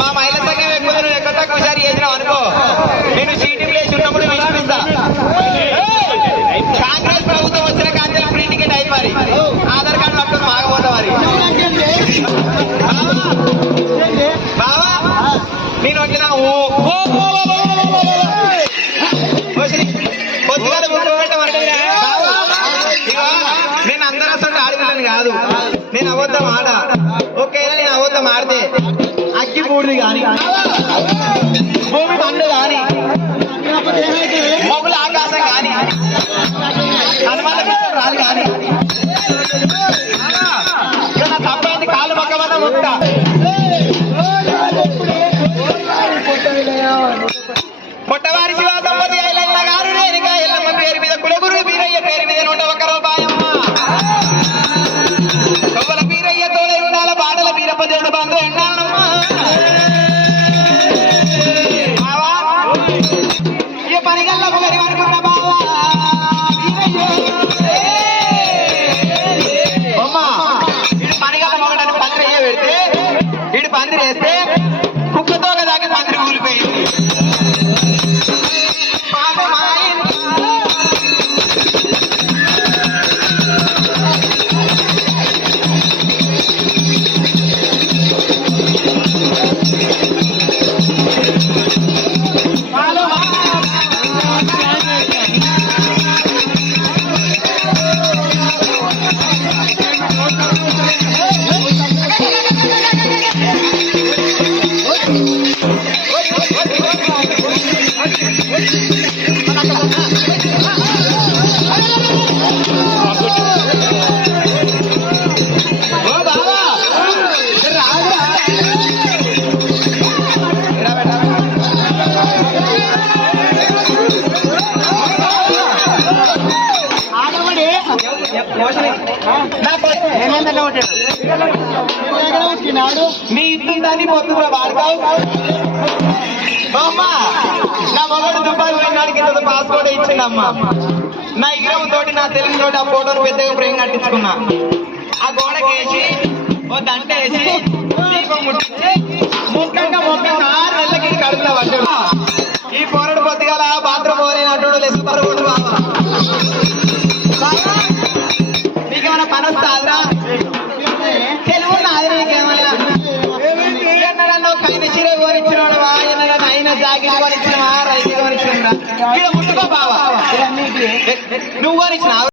మా మహిళ సంఘం ఎక్కువ నువ్వు ఎక్కువ తక్కువ సారి చేసినావు అనుకో, నేను సీటీ ప్లేస్ ఉన్నప్పుడు వినిపిస్తా. కాంగ్రెస్ ప్రభుత్వం వచ్చిన కాంగ్రెస్ ఫ్రీ టికెట్ అయి మరి ఆధార్ కార్డు పట్టుకొని మాగబోతా మరి. బావా నేను వచ్చిన పొద్దుగాల ముగ్గురు పెట్టమంటే నేను అందరూ అసలు ఆడుకుంటాను కాదు, నేను అబద్ధం ఆడ. ఓకేనా, నేను అబద్ధం ఆడితే అగ్గి పూడిది కానీ, భూమి పండు కానీ, మొగుల ఆకాశం కానీ, హనుమాన రాదు కానీ, ఇక నా తప్పైంది కాలు పక్కమన్న ముక్క. పొట్టవారి శివ సంపతి ఐలన్న గారు నేనుగా ఎల్లమ్మ పేరు మీద కులగురు వీరయ్య పేరు మీద 101 రూపాయమ్మ. కొవ్వల వీరయ్య తోడే ఉండాల బాడల వీరపదేవుడు బంధు ఎండాలమ్మా. బావా ఏ పనిగల్ల పొగరి అనుకున్న బావా అమ్మా, ఇటు పనిగల్ల మొగడని పందిరి పెడితే ఇటు పందిరి వేస్తే కుక్కతో దాకా పందిరి ఊలిపోయింది. నీ ఇల్లు దాన్ని పొద్దుగా వాడతావు. అమ్మా నా మొగడు దుబాయ్ పోయినాడికి ఇంత పాస్పోర్ట్ ఇచ్చిందమ్మా. నా ఇగ్రహం తోటి నా తెలుగు తోటి ఆ ఫోటోను పెద్దగా ప్రేమ కట్టించుకున్నా. ఆ గోడకేసి ఓ దంట వేసి దీపం ముట్టించి ముఖ్యంగా 6 నెలలకి కడుపుతా పడ్డాడు. ఈ పోరడు పొద్దుగాల బాత్రూమ్ పోలేనట్టు లెస్పరు బాబా. నీకేమైనా పని వస్తారా? తెలుగు నాది నీకేమైనా కైన చీర కోరిచ్చినాడు, అయిన జాకెట్ కొనిచ్చినవా, రైతు కొనిచ్చినా ముట్టుకో బావా. నువ్వు కొనిచ్చినావు.